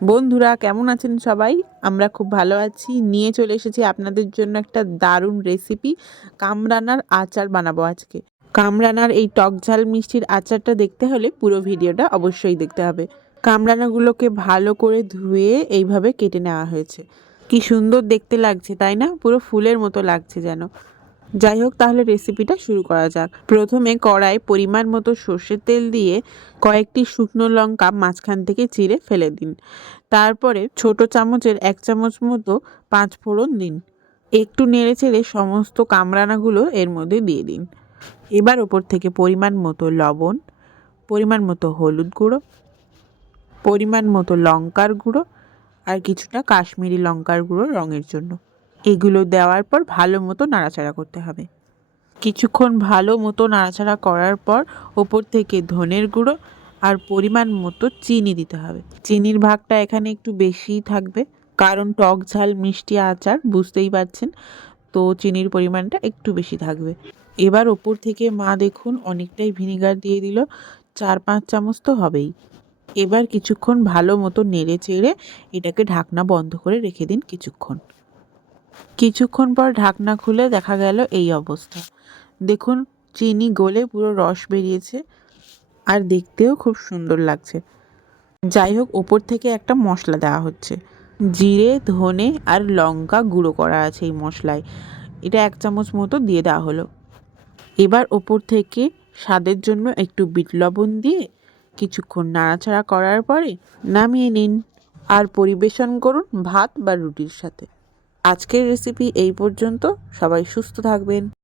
বন্ধুরা কেমন আছেন সবাই? আমরা খুব ভালো আছি। নিয়ে চলে এসেছি আপনাদের জন্য একটা দারুণ রেসিপি। কামরানার আচার বানাবো আজকে। কামরানার এই টক ঝাল মিষ্টির আচারটা দেখতে হলে পুরো ভিডিওটা অবশ্যই দেখতে হবে। কামরানাগুলোকে ভালো করে ধুয়ে এইভাবে কেটে নেওয়া হয়েছে। কি সুন্দর দেখতে লাগছে তাই না? পুরো ফুলের মতো লাগছে যেন। যাই হোক, তাহলে রেসিপিটা শুরু করা যাক। প্রথমে কড়াই পরিমাণ মতো সর্ষের তেল দিয়ে কয়েকটি শুকনো লঙ্কা মাঝখান থেকে চিড়ে ফেলে দিন। তারপরে ছোট চামচের 1 চামচ মতো 5 ফোড়ন দিন। একটু নেড়েচেড়ে সমস্ত কামরানাগুলো এর মধ্যে দিয়ে দিন। এবার ওপর থেকে পরিমাণ মতো লবণ, পরিমাণ মতো হলুদ গুঁড়ো, পরিমাণ মতো লঙ্কার গুঁড়ো আর কিছুটা কাশ্মীরি লঙ্কার গুঁড়ো রঙের জন্য, এগুলো দেওয়ার পর ভালো মতো নাড়াচাড়া করতে হবে। কিছুক্ষণ ভালো মতো নাড়াচাড়া করার পর ওপর থেকে ধনের গুঁড়ো আর পরিমাণ মতো চিনি দিতে হবে। চিনির ভাগটা এখানে একটু বেশিই থাকবে, কারণ টক ঝাল মিষ্টি আচার বুঝতেই পারছেন, তো চিনির পরিমাণটা একটু বেশি থাকবে। এবার ওপর থেকে মা দেখুন অনেকটাই ভিনিগার দিয়ে দিল, 4-5 চামচ তো হবেই। এবার কিছুক্ষণ ভালো মতো নেড়ে চেড়ে এটাকে ঢাকনা বন্ধ করে রেখে দিন কিছুক্ষণ পর ঢাকনা খুলে দেখা গেল এই অবস্থা। দেখুন চিনি গলে পুরো রস বেরিয়েছে আর দেখতেও খুব সুন্দর লাগছে। যাই হোক, ওপর থেকে একটা মশলা দেওয়া হচ্ছে। জিরে, ধনে আর লঙ্কা গুঁড়ো করা আছে এই মশলায়, এটা 1 চামচ মতো দিয়ে দেওয়া হলো। এবার ওপর থেকে স্বাদের জন্য একটু বিট লবণ দিয়ে কিছুক্ষণ নাড়াচাড়া করার পরে নামিয়ে নিন আর পরিবেশন করুন ভাত বা রুটির সাথে। আজকের রেসিপি এই পর্যন্ত। সবাই সুস্থ থাকবেন।